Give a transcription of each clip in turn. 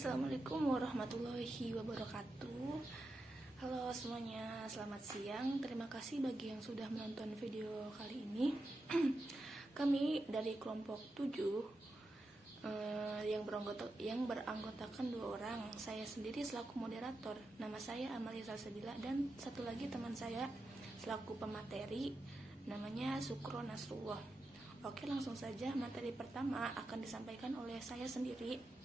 Assalamualaikum warahmatullahi wabarakatuh. Halo semuanya, selamat siang. Terima kasih bagi yang sudah menonton video kali ini. Kami dari kelompok 7 yang beranggotakan 2 orang. Saya sendiri selaku moderator, nama saya Amalia Salsabila, dan satu lagi teman saya selaku pemateri, namanya Sukro Nasrullah. Oke, langsung saja. Materi pertama akan disampaikan oleh saya sendiri.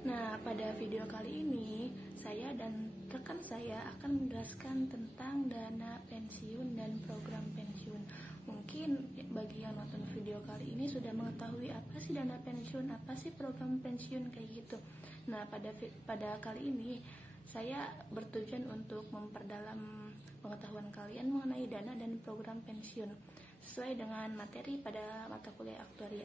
Nah, pada video kali ini saya dan rekan saya akan menjelaskan tentang dana pensiun dan program pensiun. Mungkin bagi yang nonton video kali ini sudah mengetahui apa sih dana pensiun, apa sih program pensiun kayak gitu. Nah, pada kali ini saya bertujuan untuk memperdalam pengetahuan kalian mengenai dana dan program pensiun sesuai dengan materi pada mata kuliah aktuaria.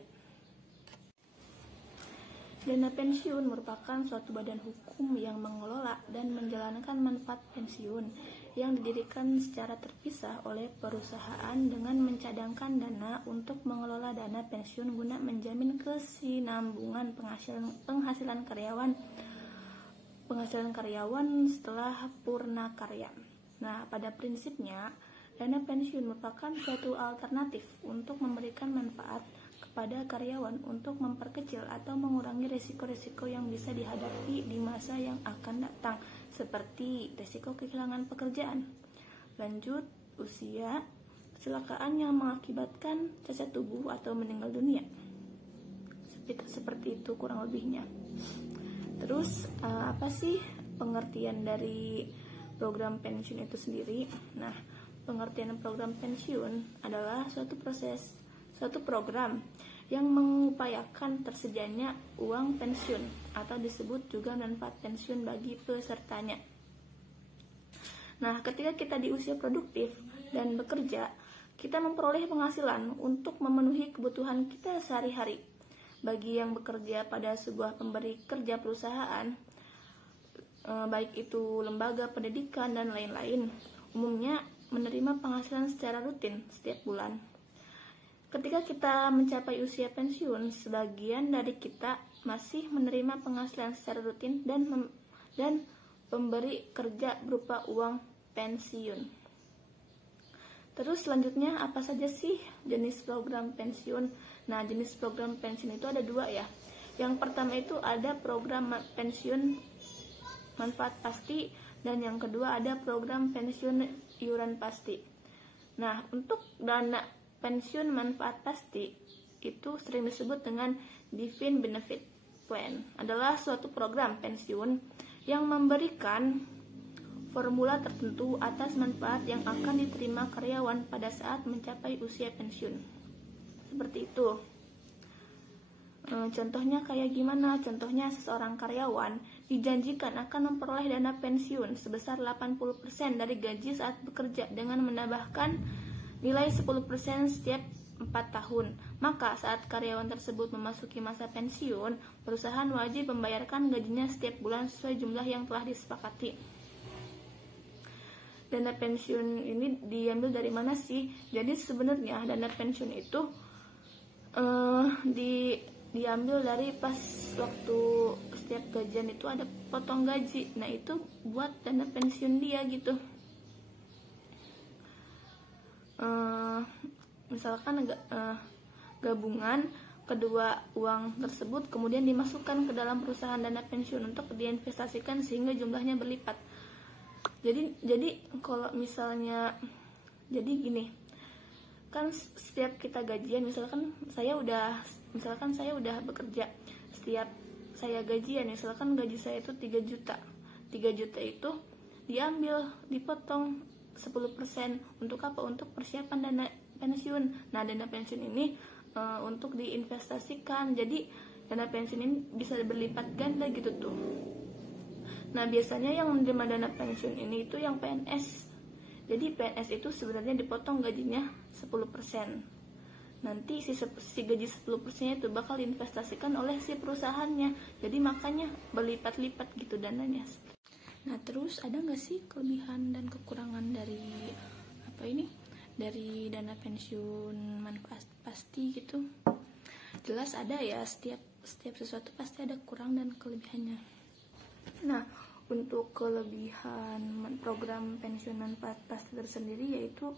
Dana pensiun merupakan suatu badan hukum yang mengelola dan menjalankan manfaat pensiun yang didirikan secara terpisah oleh perusahaan dengan mencadangkan dana untuk mengelola dana pensiun guna menjamin kesinambungan penghasilan karyawan setelah purna karya. Nah, pada prinsipnya dana pensiun merupakan suatu alternatif untuk memberikan manfaat kepada karyawan untuk memperkecil atau mengurangi risiko-risiko yang bisa dihadapi di masa yang akan datang, seperti risiko kehilangan pekerjaan, lanjut usia, kecelakaan yang mengakibatkan cacat tubuh atau meninggal dunia. Seperti itu kurang lebihnya. Terus apa sih pengertian dari program pensiun itu sendiri? Nah, pengertian program pensiun adalah suatu program yang mengupayakan tersedianya uang pensiun atau disebut juga manfaat pensiun bagi pesertanya. Nah, ketika kita di usia produktif dan bekerja, kita memperoleh penghasilan untuk memenuhi kebutuhan kita sehari-hari. Bagi yang bekerja pada sebuah pemberi kerja perusahaan, baik itu lembaga pendidikan dan lain-lain, umumnya menerima penghasilan secara rutin setiap bulan. Ketika kita mencapai usia pensiun, sebagian dari kita masih menerima penghasilan secara rutin dan pemberi kerja berupa uang pensiun. Terus selanjutnya, apa saja sih jenis program pensiun? Nah, jenis program pensiun itu ada 2 ya. Yang pertama itu ada program pensiun manfaat pasti, dan yang kedua ada program pensiun iuran pasti. Nah, untuk dana pensiun manfaat pasti itu sering disebut dengan defined benefit plan, adalah suatu program pensiun yang memberikan formula tertentu atas manfaat yang akan diterima karyawan pada saat mencapai usia pensiun. Seperti itu. Contohnya kayak gimana? Contohnya seseorang karyawan dijanjikan akan memperoleh dana pensiun sebesar 80% dari gaji saat bekerja dengan menambahkan nilai 10% setiap 4 tahun. Maka saat karyawan tersebut memasuki masa pensiun, perusahaan wajib membayarkan gajinya setiap bulan sesuai jumlah yang telah disepakati. Dana pensiun ini diambil dari mana sih? Jadi sebenarnya dana pensiun itu diambil dari pas waktu setiap gajian itu ada potong gaji. Nah, itu buat dana pensiun dia gitu. Misalkan gabungan kedua uang tersebut kemudian dimasukkan ke dalam perusahaan dana pensiun untuk diinvestasikan sehingga jumlahnya berlipat. Jadi kalau misalnya gini, kan setiap kita gajian, misalkan saya udah bekerja, setiap saya gajian, misalkan gaji saya itu 3 juta. 3 juta itu diambil, dipotong 10%. Untuk apa? Untuk persiapan dana pensiun. Nah, dana pensiun ini untuk diinvestasikan. Jadi dana pensiun ini bisa berlipat ganda gitu tuh. Nah, biasanya yang menerima dana pensiun ini itu yang PNS. Jadi PNS itu sebenarnya dipotong gajinya 10%. Nanti si gaji 10% itu bakal diinvestasikan oleh si perusahaannya. Jadi makanya berlipat-lipat gitu dananya. Nah, terus ada nggak sih kelebihan dan kekurangan dari dana pensiun manfaat pasti gitu? Jelas ada ya. Setiap setiap sesuatu pasti ada kurang dan kelebihannya. Nah, untuk kelebihan program pensiun manfaat pasti tersendiri yaitu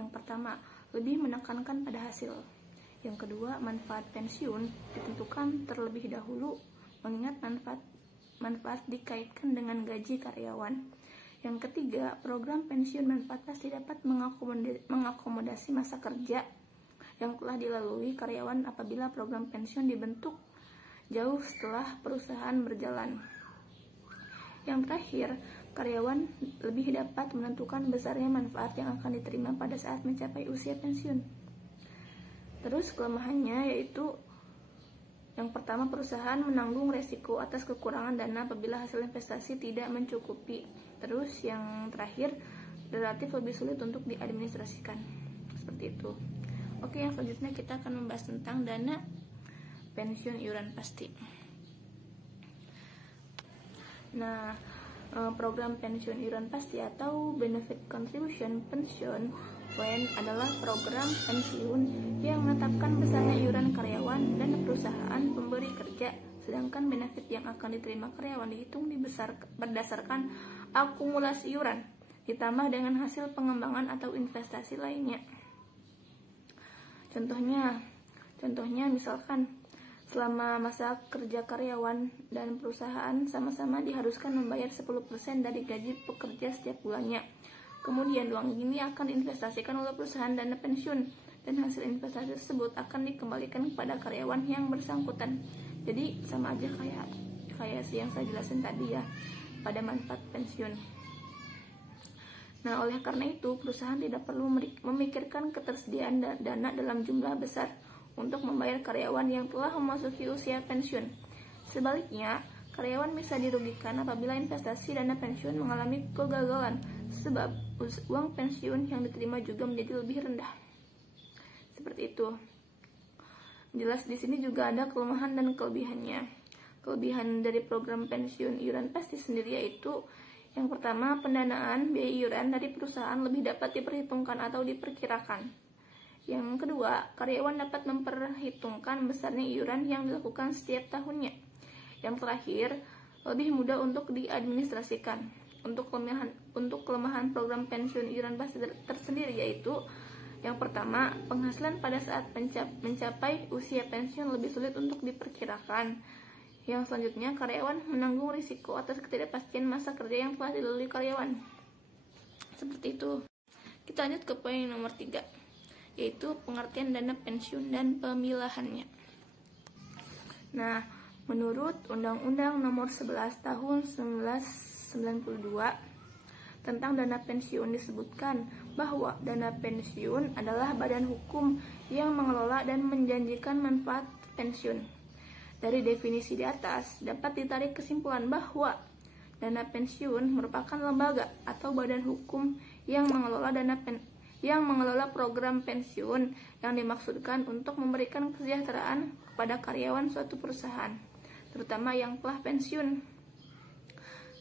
yang pertama, lebih menekankan pada hasil. Yang kedua, manfaat pensiun ditentukan terlebih dahulu mengingat manfaat dikaitkan dengan gaji karyawan. Yang ketiga, program pensiun manfaat pasti dapat mengakomodasi masa kerja yang telah dilalui karyawan apabila program pensiun dibentuk jauh setelah perusahaan berjalan. Yang terakhir, karyawan lebih dapat menentukan besarnya manfaat yang akan diterima pada saat mencapai usia pensiun. Terus kelemahannya yaitu yang pertama, perusahaan menanggung resiko atas kekurangan dana apabila hasil investasi tidak mencukupi. Terus yang terakhir, relatif lebih sulit untuk diadministrasikan. Seperti itu. Oke, yang selanjutnya kita akan membahas tentang dana pensiun iuran pasti. Nah, program pensiun iuran pasti atau benefit contribution pension plan adalah program pensiun yang menetapkan besarnya iuran karyawan dan perusahaan pemberi kerja, sedangkan benefit yang akan diterima karyawan dihitung berdasarkan akumulasi iuran ditambah dengan hasil pengembangan atau investasi lainnya. Contohnya misalkan selama masa kerja karyawan dan perusahaan sama-sama diharuskan membayar 10% dari gaji pekerja setiap bulannya. Kemudian uang ini akan diinvestasikan oleh perusahaan dana pensiun dan hasil investasi tersebut akan dikembalikan kepada karyawan yang bersangkutan. Jadi sama aja kayak yang saya jelasin tadi ya pada manfaat pensiun. Nah, oleh karena itu perusahaan tidak perlu memikirkan ketersediaan dana dalam jumlah besar untuk membayar karyawan yang telah memasuki usia pensiun. Sebaliknya, karyawan bisa dirugikan apabila investasi dana pensiun mengalami kegagalan, sebab uang pensiun yang diterima juga menjadi lebih rendah. Seperti itu. Jelas di sini juga ada kelemahan dan kelebihannya. Kelebihan dari program pensiun iuran pasti sendiri yaitu yang pertama, pendanaan biaya iuran dari perusahaan lebih dapat diperhitungkan atau diperkirakan. Yang kedua, karyawan dapat memperhitungkan besarnya iuran yang dilakukan setiap tahunnya. Yang terakhir, lebih mudah untuk diadministrasikan. Untuk kelemahan program pensiun iuran pasti tersendiri yaitu yang pertama, penghasilan pada saat mencapai usia pensiun lebih sulit untuk diperkirakan. Yang selanjutnya, karyawan menanggung risiko atas ketidakpastian masa kerja yang telah dilalui karyawan. Seperti itu. Kita lanjut ke poin nomor 3. Yaitu pengertian dana pensiun dan pemilahannya. Nah, menurut Undang-Undang Nomor 11 Tahun 1992 tentang dana pensiun disebutkan bahwa dana pensiun adalah badan hukum yang mengelola dan menjanjikan manfaat pensiun. Dari definisi di atas dapat ditarik kesimpulan bahwa dana pensiun merupakan lembaga atau badan hukum yang mengelola program pensiun yang dimaksudkan untuk memberikan kesejahteraan kepada karyawan suatu perusahaan, terutama yang telah pensiun.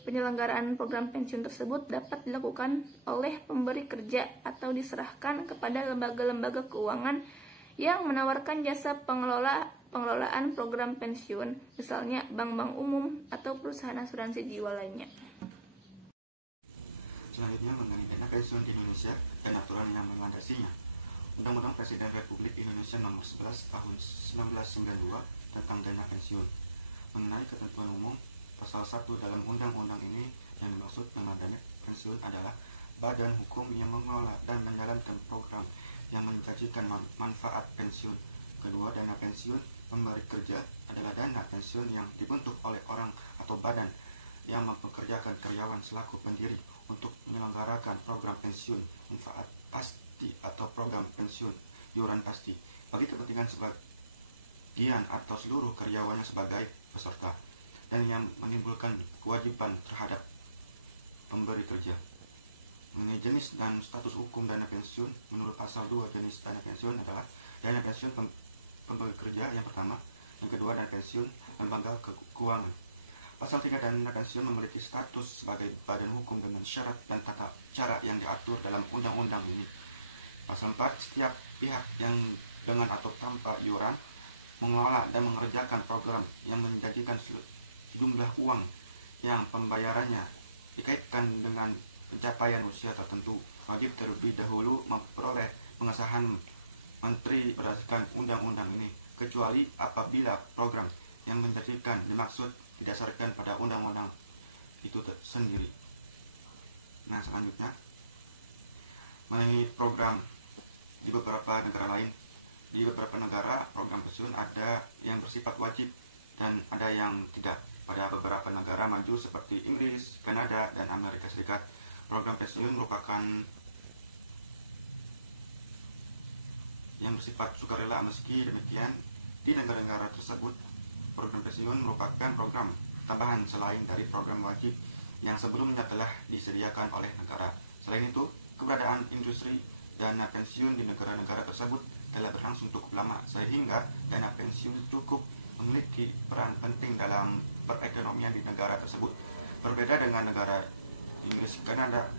Penyelenggaraan program pensiun tersebut dapat dilakukan oleh pemberi kerja atau diserahkan kepada lembaga-lembaga keuangan yang menawarkan jasa pengelolaan program pensiun, misalnya bank-bank umum atau perusahaan asuransi jiwa lainnya. Selanjutnya mengenai dana pensiun di Indonesia dan aturan yang melandasinya. Undang-Undang Presiden Republik Indonesia Nomor 11 Tahun 1992 tentang dana pensiun. Mengenai ketentuan umum, pasal 1 dalam undang-undang ini yang dimaksud dengan dana pensiun adalah badan hukum yang mengelola dan menjalankan program yang menjanjikan manfaat pensiun. Kedua, dana pensiun pemberi kerja adalah dana pensiun yang dibentuk oleh orang atau badan yang mempekerjakan karyawan selaku pendiri untuk menyelenggarakan program pensiun manfaat pasti atau program pensiun iuran pasti bagi kepentingan sebagian atau seluruh karyawannya sebagai peserta, dan yang menimbulkan kewajiban terhadap pemberi kerja. Mengenai jenis dan status hukum dana pensiun, menurut pasal 2 jenis dana pensiun adalah dana pensiun pemberi kerja yang pertama, yang kedua dana pensiun lembaga keuangan. Pasal 3 dana pensiun memiliki status sebagai badan hukum dengan syarat dan tata cara yang diatur dalam undang-undang ini. Pasal 4, setiap pihak yang dengan atau tanpa iuran mengelola dan mengerjakan program yang menjadikan sejumlah uang yang pembayarannya dikaitkan dengan pencapaian usia tertentu wajib terlebih dahulu memperoleh pengesahan menteri berdasarkan undang-undang ini, kecuali apabila program yang menjadikan dimaksud didasarkan pada undang-undang itu sendiri. Nah, selanjutnya mengenai program di beberapa negara lain. Di beberapa negara program pensiun ada yang bersifat wajib dan ada yang tidak. Pada beberapa negara maju seperti Inggris, Kanada, dan Amerika Serikat, program pensiun merupakan yang bersifat sukarela. Meski demikian, di negara-negara tersebut program pensiun merupakan program tambahan selain dari program wajib yang sebelumnya telah disediakan oleh negara. Selain itu, keberadaan industri dana pensiun di negara-negara tersebut telah berlangsung cukup lama, sehingga dana pensiun cukup memiliki peran penting dalam perekonomian di negara tersebut. Berbeda dengan negara Inggris, Kanada,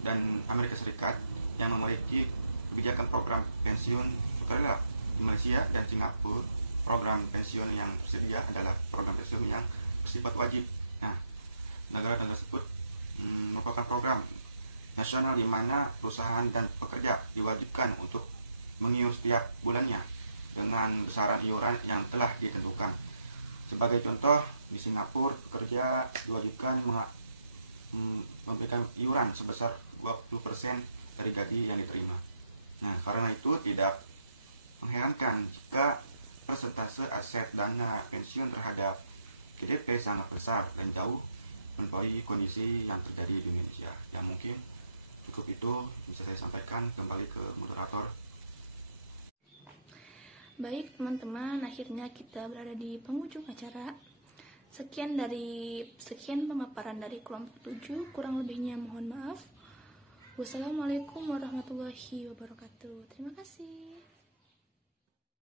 dan Amerika Serikat yang memiliki kebijakan program pensiun sukarela. Di Malaysia dan Singapura, program pensiun yang tersedia adalah program pensiun yang bersifat wajib. Nah, negara tersebut merupakan program nasional di mana perusahaan dan pekerja diwajibkan untuk mengiur setiap bulannya dengan besaran iuran yang telah ditentukan. Sebagai contoh, di Singapura pekerja diwajibkan memberikan iuran sebesar 20% dari gaji yang diterima. Nah, karena itu tidak mengherankan jika persentase aset dana pensiun terhadap GDP sangat besar dan jauh melampaui kondisi yang terjadi di Indonesia. Ya, mungkin cukup itu bisa saya sampaikan. Kembali ke moderator. Baik teman-teman, akhirnya kita berada di penghujung acara. Sekian pemaparan dari kelompok 7, kurang lebihnya mohon maaf. Wassalamualaikum warahmatullahi wabarakatuh. Terima kasih.